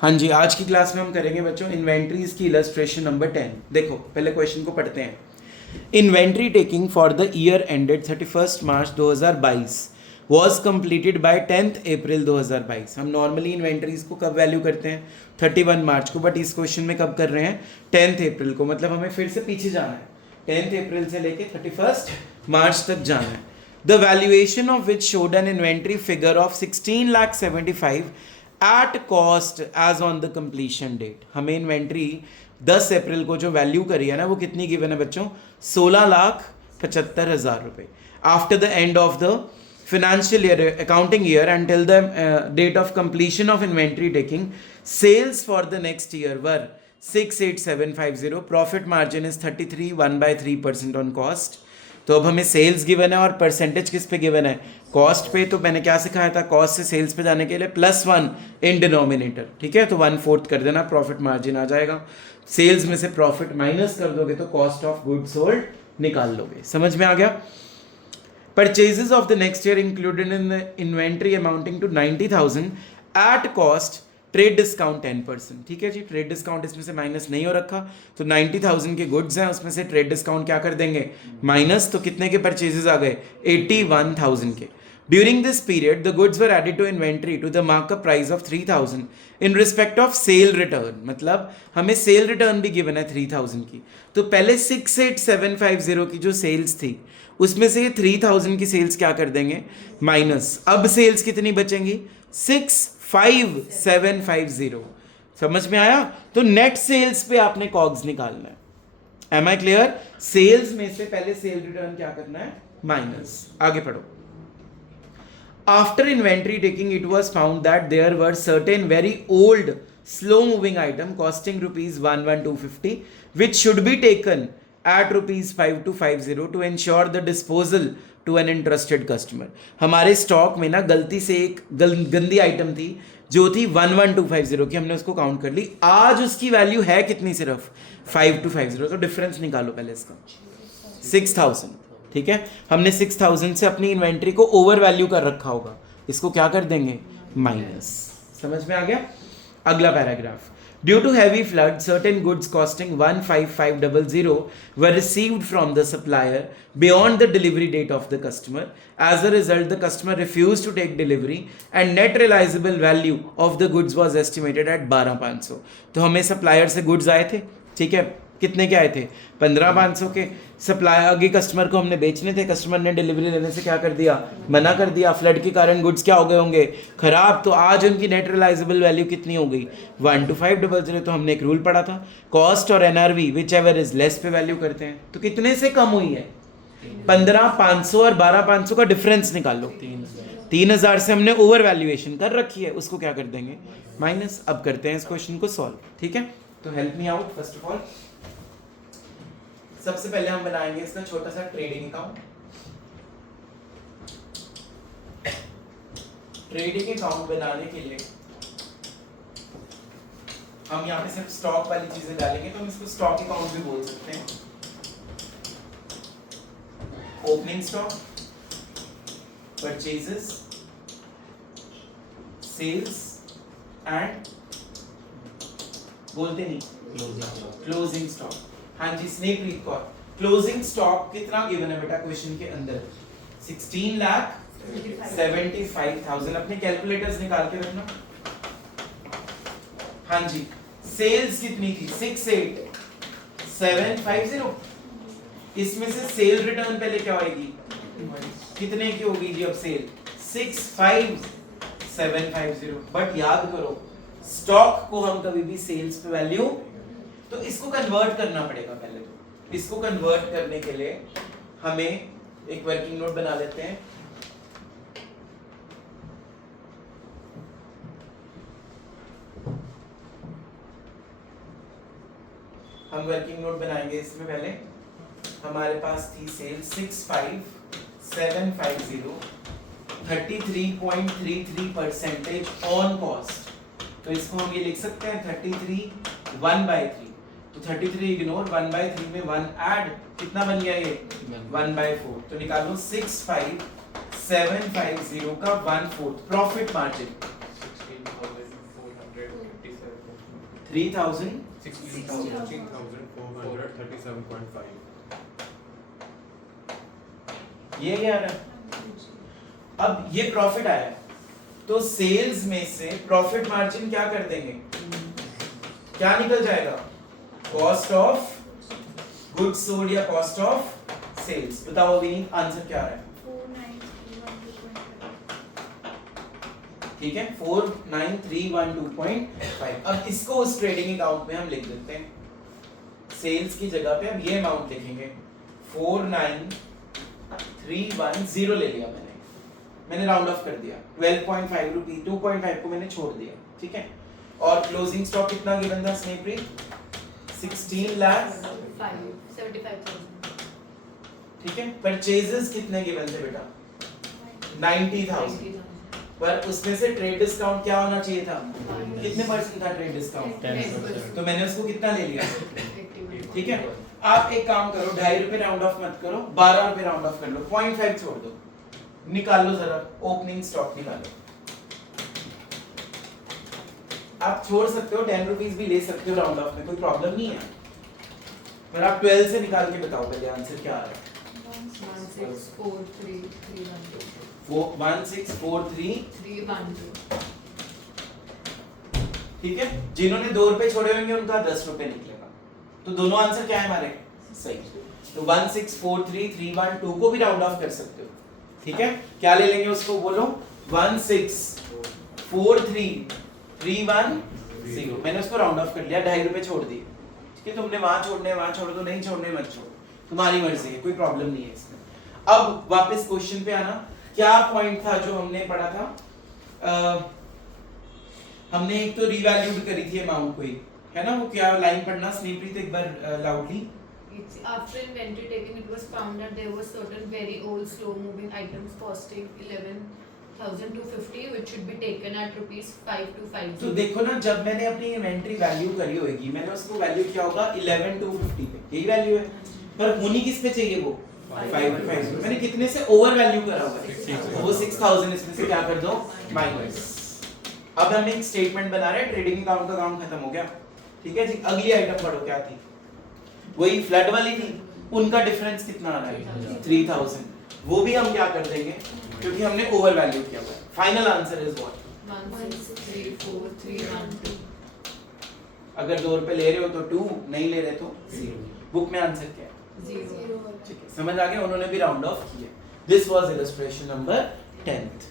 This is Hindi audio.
हाँ जी, आज की क्लास में हम करेंगे बच्चों इन्वेंट्रीज की इलस्ट्रेशन नंबर 10। देखो पहले क्वेश्चन को पढ़ते हैं। Inventory taking for the year ended 31 March 2022 was completed by 10 अप्रैल 2022। हम नॉर्मली इन्वेंट्रीज को कब वैल्यू करते हैं 31 मार्च को, बट इस क्वेश्चन में कब कर रहे हैं 10 अप्रैल को। मतलब हमें फिर से पीछे जाना है, 10 अप्रैल से लेके 31 मार्च तक जाना है। The valuation of which showed an inventory figure of 16,75,000 at cost as on the completion date. हमें इन्वेंट्री 10 अप्रैल को जो वैल्यू करी है ना, वो कितनी गिवन है बच्चों, 16,75,000 रुपए। After the end of the financial year accounting year until the date of completion of inventory taking, sales for the next year were 68750, profit margin is 33.1/3% on cost। तो अब हमें सेल्स गिवन है और परसेंटेज किस पे गिवन है, कॉस्ट पे। तो मैंने क्या सिखाया था, कॉस्ट से सेल्स पे जाने के लिए +1 इन डिनोमिनेटर, ठीक है। तो 1/4 कर देना, प्रॉफिट मार्जिन आ जाएगा। सेल्स में से प्रॉफिट माइनस कर दोगे तो कॉस्ट ऑफ गुड्स सोल्ड निकाल लोगे। समझ में आ गया। Purchases of the next year included in the inventory amounting to 90,000 at cost, trade discount 10%। ठीक है जी, ट्रेड डिस्काउंट इसमें से माइनस नहीं हो रखा, तो 90,000 के गुड्स हैं, उसमें से ट्रेड डिस्काउंट क्या कर देंगे, माइनस। तो कितने के परचेजेस आ गए, 81,000 के। During this period the goods were added to inventory to the markup price of 3,000 in respect of sale return. मतलब हमें सेल रिटर्न भी गिवन है 3,000 की। तो पहले 68750 की जो सेल्स थी उसमें से 3,000 की सेल्स क्या कर देंगे, माइनस। अब सेल्स कितनी बचेंगी, 65750। समझ में आया। तो नेट सेल्स पे आपने कॉग्स निकालना है। M I clear. सेल्स में से पहले सेल रिटर्न क्या करना है, माइनस। आगे पढ़ो। After inventory taking it was found that there were certain very old slow moving item costing ₹1,1,250 which should be taken at ₹5,250 to ensure the disposal to an interested customer। हमारे स्टॉक में ना गलती से एक गंदी आइटम थी जो थी 1,1,250 की, हमने उसको काउंट कर ली। आज उसकी वैल्यू है कितनी, सिर्फ 5,250। तो डिफरेंस निकालो पहले इसका, 6,000। ठीक है, हमने 6,000 से अपनी इन्वेंट्री को ओवर वैल्यू कर रखा होगा, इसको क्या कर देंगे, माइनस। समझ में आ गया। अगला paragraph. Due to heavy flood, certain goods costing 15500 were received from the supplier beyond the delivery date of the customer. As a result, the customer refused to take delivery and net realizable value of the goods was estimated at 12,500। तो हमें सप्लायर से गुड्स आए थे, ठीक है, कितने के आए थे, 15,500 के। सप्लाई आगे कस्टमर को हमने बेचने थे, कस्टमर ने डिलीवरी लेने से क्या कर दिया, मना कर दिया। फ्लड के कारण गुड्स क्या हो गए होंगे, खराब। तो आज उनकी नेट रियलाइजेबल वैल्यू कितनी हो गई, 12500। तो हमने एक रूल पढ़ा था, कॉस्ट और NRV which ever is less पे वैल्यू करते हैं। तो कितने से कम हुई है, 15,500 और 12,500 का डिफरेंस निकाल लो। 3,000 से हमने ओवर वैल्यूएशन कर रखी है, उसको क्या कर देंगे, माइनस। अब करते हैं इस क्वेश्चन को सॉल्व। ठीक है, तो help me out. First of all सबसे पहले हम बनाएंगे इसका छोटा सा ट्रेडिंग अकाउंट। ट्रेडिंग अकाउंट बनाने के लिए हम यहाँ पे सिर्फ स्टॉक वाली चीजें डालेंगे, तो हम इसको स्टॉक अकाउंट भी बोल सकते हैं। Opening stock, purchases, sales and बोलते नहीं, क्लोजिंग स्टॉक। हाँ जी, स्नेहप्रीत कौर, क्लोजिंग स्टॉक कितना गिवन है बेटा क्वेश्चन के अंदर, 16,75,000। अपने कैलकुलेटर्स निकाल के रखना। हाँ जी, सेल्स कितनी थी, 68750। इसमें से सेल रिटर्न पहले क्या होगी, कितने की होगी जी अब सेल, 65750। बट याद करो स्टॉक को हम कभी भी सेल्स पे वैल्यू, तो इसको कन्वर्ट करना पड़ेगा पहले। तो इसको कन्वर्ट करने के लिए हमें एक वर्किंग नोट बना लेते हैं। हम वर्किंग नोट बनाएंगे। इसमें पहले हमारे पास थी सेल 65750, 33.33% ऑन कॉस्ट। तो इसको हम ये लिख सकते हैं 33 1/3। तो 33 इग्नोर, 1/3 में 1 ऐड, कितना बन गया ये 1/4। तो निकालो 65750 का 1/4 प्रॉफिट मार्जिन 16,457 3000 16,437.5 ये क्या है? अब ये प्रॉफिट आया तो सेल्स में से प्रॉफिट मार्जिन क्या कर देंगे, क्या निकल जाएगा, कॉस्ट ऑफ गुड्स सोल्ड या कॉस्ट ऑफ सेल्स। बताओ अभी आंसर क्या आ रहा है? 493122.5। ठीक है 49312.5। अब इसको उस ट्रेडिंग अकाउंट में हम लिख देते हैं, सेल्स की जगह पे हम ये अमाउंट लिखेंगे 49310 ले लिया मैंने राउंड ऑफ कर दिया 12.5 रुपीज, 2.5 को मैंने छोड़ दिया, ठीक है। और क्लोजिंग स्टॉक कितना गिवन था स्नेहप्रीत? 16,75,000। ठीक है। परचेजेस कितने गिवन थे बेटा? 90,000। पर उसमें से ट्रेड डिस्काउंट क्या होना चाहिए था? कितने परसेंट था ट्रेड डिस्काउंट? 10%। तो मैंने उसको कितना ले लिया? ठीक है। आप एक काम करो, 2.5 रुपए राउंड ऑफ मत करो, 12 रुपए राउंड ऑफ कर लो, 0.5 छोड़ दो, निकाल लो जरा ओपनिंग स्टॉक निकालो। आप छोड़ सकते हो, 10 रुपीज भी ले सकते हो राउंड ऑफ में, कोई प्रॉब्लम नहीं है। पर आप 12 से निकाल के बताओ पहले आंसर क्या आ रहा है। 1643,312। ठीक है। जिन्होंने 2 रुपए छोड़े होंगे उनका 10 रुपए निकलेगा। तो दोनों आंसर क्या है हमारे? सही। तो 1643,312 को भी राउंड ऑफ कर सकते हो, ठीक है। क्या ले लेंगे उसको, बोलो। 1643,310। मैंने उसको राउंड ऑफ कर लिया, 2.5 रुपए छोड़ दिए, ठीक है। तुमने वहां छोड़ने वहां छोड़ो तो नहीं छोड़ने मत छोड़ो, तुम्हारी मर्जी है, कोई प्रॉब्लम नहीं है इसमें। अब वापस क्वेश्चन पे आना, क्या पॉइंट था जो हमने पढ़ा था? हमने एक तो रीवैल्यूड करी थी अमाउंट को ही, है ना, वो क्या लाइन पढ़ना स्नेहप्रीत एक बार loudly. It's after inventory taken, it was found that there were certain very old, slow-moving items costing 11,250, which should be taken at rupees 5250. तो देखो ना, जब मैंने अपनी इन्वेंटरी वैल्यू करी होगी, मैंने उसको वैल्यू किया होगा 11,250 पे, यही वैल्यू है। पर होनी किस पे चाहिए वो? 5 मैंने कितने से ओवर वैल्यू करा हुआ है, वो 6,000, इसमें से क्या कर दो, माइनस। अब हम एक स्टेटमेंट बना रहे हैं, ट्रेडिंग अकाउंट का काम खत्म हो गया, ठीक है जी। अगली आइटम पढ़ो, क्या थी? वही फ्लड वाली थी, उनका डिफरेंस कितना आ रहा है? 3,000। वो भी हम क्या कर देंगे, क्योंकि हमने ओवर वैल्यू किया हुआ है। Final answer is what? 1634,312. अगर 2 रुपए ले रहे हो तो 2, नहीं ले रहे तो 0। बुक में आंसर क्या है? 0. ठीक है, समझ आ गया, उन्होंने भी राउंड ऑफ किया। This was illustration number 10th।